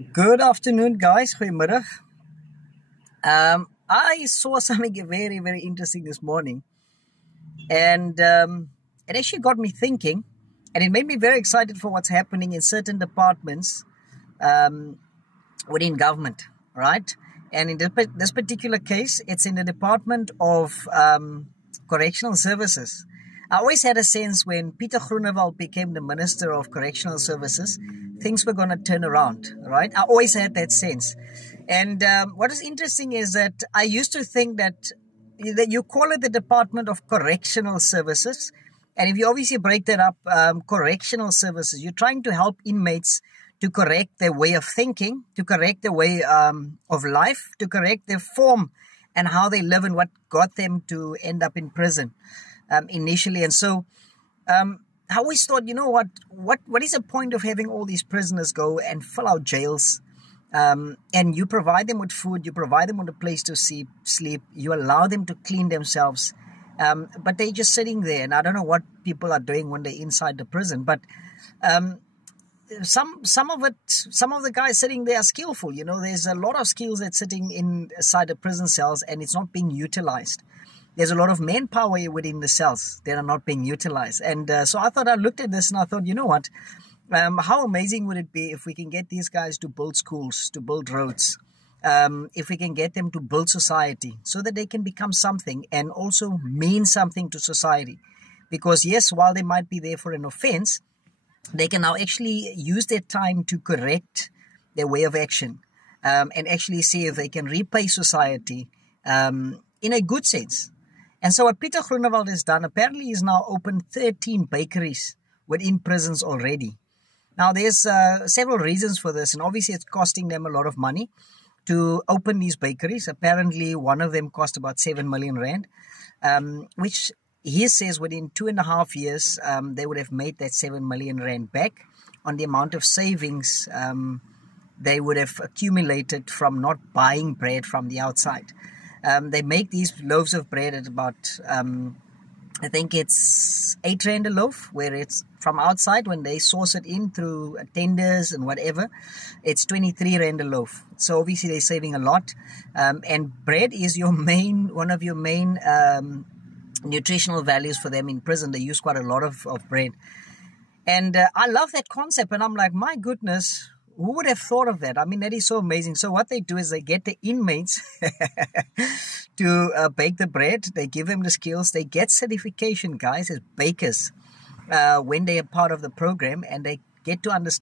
Good afternoon, guys. Goedemiddag. I saw something very, very interesting this morning, and it actually got me thinking, and it made me very excited for what's happening in certain departments um, within government, right? And in this particular case, it's in the Department of Correctional Services. I always had a sense when Peter Groenewald became the Minister of Correctional Services, things were going to turn around, right? I always had that sense. And what is interesting is that I used to think that you call it the Department of Correctional Services. And if you obviously break that up, correctional services, you're trying to help inmates to correct their way of thinking, to correct their way of life, to correct their form and how they live and what got them to end up in prison initially. And so I always thought, you know what is the point of having all these prisoners go and fill out jails? And you provide them with food, you provide them with a place to sleep, you allow them to clean themselves. But they're just sitting there, and I don't know what people are doing when they're inside the prison. But some of the guys sitting there are skillful. You know, there's a lot of skills that's sitting inside the prison cells, and it's not being utilized. There's a lot of manpower within the cells that are not being utilized. And so I looked at this and I thought, you know what? How amazing would it be if we can get these guys to build schools, to build roads, if we can get them to build society so that they can become something and also mean something to society. Because yes, while they might be there for an offense, they can now actually use their time to correct their way of action and actually see if they can repay society in a good sense. And so what Peter Groenewald has done, apparently he's now opened 13 bakeries within prisons already. Now, there's several reasons for this, and obviously it's costing them a lot of money to open these bakeries. Apparently, one of them cost about 7 million rand, which he says within 2.5 years, they would have made that 7 million rand back on the amount of savings they would have accumulated from not buying bread from the outside. They make these loaves of bread at about, I think it's 8 rand a loaf, where it's from outside when they source it in through tenders and whatever, it's 23 rand a loaf. So obviously they're saving a lot. And bread is one of your main nutritional values for them in prison. They use quite a lot of bread. And I love that concept. And I'm like, my goodness, who would have thought of that? I mean, that is so amazing. So what they do is they get the inmates to bake the bread. They give them the skills. They get certification, guys, as bakers when they are part of the program, and they get to understand